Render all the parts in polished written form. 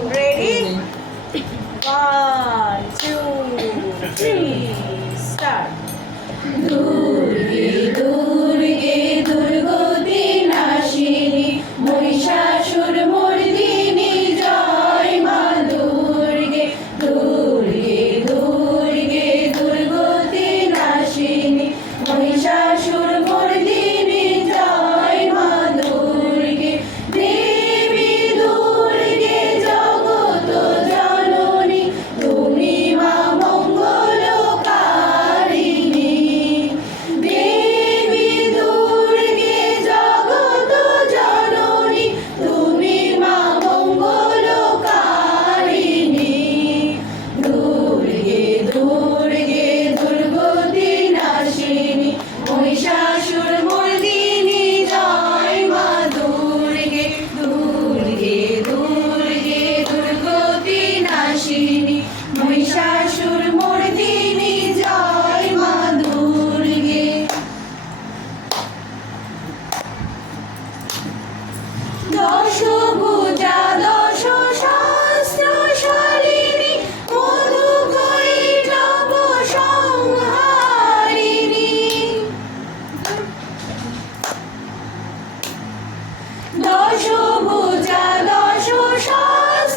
Ready? 1, 2, 3, start. দুর্গে দুর্গে দুর্গতি নাশিনী মহিষাসুর মর্দিনী জয় মা দুর্গে দুর্গে দুর্গে দুর্গতি নাশিনী মহিষাসুর মর্দিনী জয় মা দুর্গে দেবী দুর্গে জগত জননী তুমি মা মঙ্গলকারিণী দেবী দুর্গে জগত জননী তুমি মা মঙ্গলকারিণী দুর্গে দুর্গে দুর্গতি নাশিনী মহিষাসুর মর্দিনী জয় মা দুর্গে দুর্গে দুর্গে দুর্গতি নাশিনী মহিষাসুর মর্দিনী জয় মা দুর্গে দশভুজা দশ সহস্রশালিনী মধুকৈটভ সংহারিণী দশভুজা দশ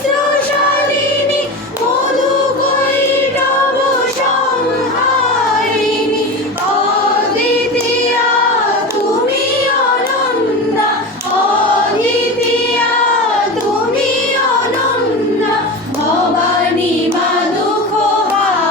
সহস্রশালিনী মধুকৈটভ সংহারিণী অদ্বিতীয়া তুমি অনন্তা অদ্বিতীয়া তুমি অনন্তা ভবানী মা দুঃখহারিণী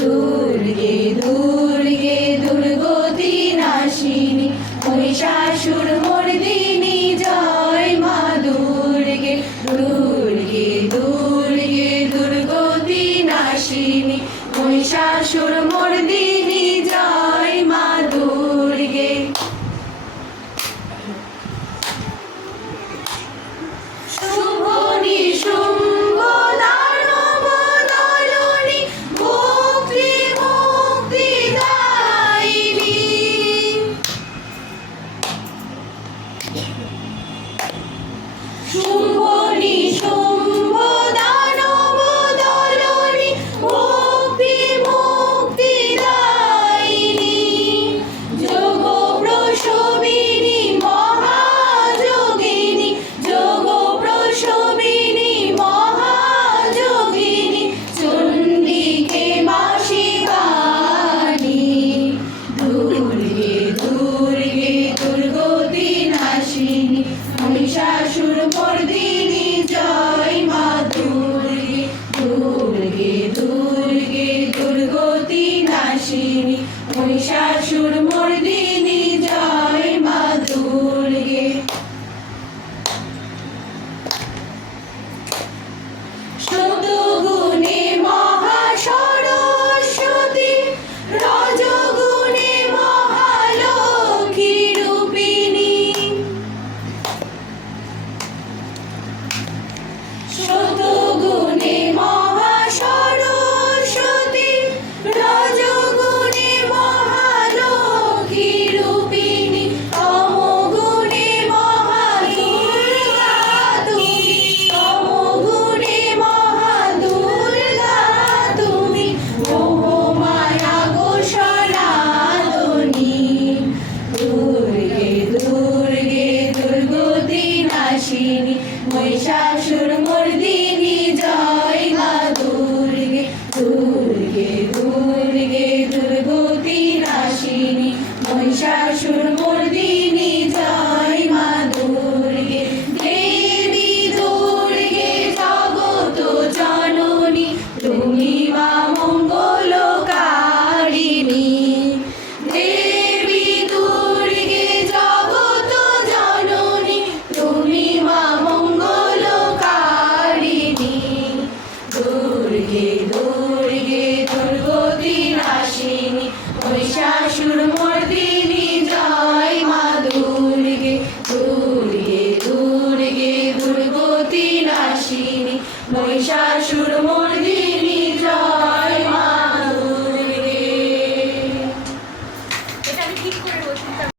দুর্গে দুর্গে দুর্গতি নাশিনী মহিষাসুর মর্দিনী জয় মা দুর্গে দুর্গে দুর্গে দুর্গতি নাশিনী মহিষাসুর মর্দিনী জয় মা দুর্গে শুভ নিশুম্ভ দানব দলনী মুক্তি মুক্তিদায়িনী শুভ নিশুম্ভ দানব দলনী মুক্তি মুক্তিদায়িনী যোগ প্রসবিনী মহাযোগিনী যোগ প্রসবিনী মহাযোগিনী চণ্ডিকে মা শিবানী দুর্গে দুর্গে দুর্গতি নাশিনী মহিষাসুর মর্দিনী জয় মা দুর্গে দুর্গে দুর্গে দুর্গতি নাশিনী মহিষাসুর মর্দিনী জয় মা দুর্গে সতগুণে মহাসরস্বতী রজগুণে মহালক্ষ্মী রূপিণী সতগুণে মহাসরস্বতী রজগুণে মহালক্ষ্মী রূপিণী তমগুণে মহাদুর্গা তুমি তমগুণে মহাদুর্গা তুমি মোহমায়া গো সনাতনী দুর্গে দুর্গে দুর্গতি নাশিনী মহিষাসুর মর্দিনী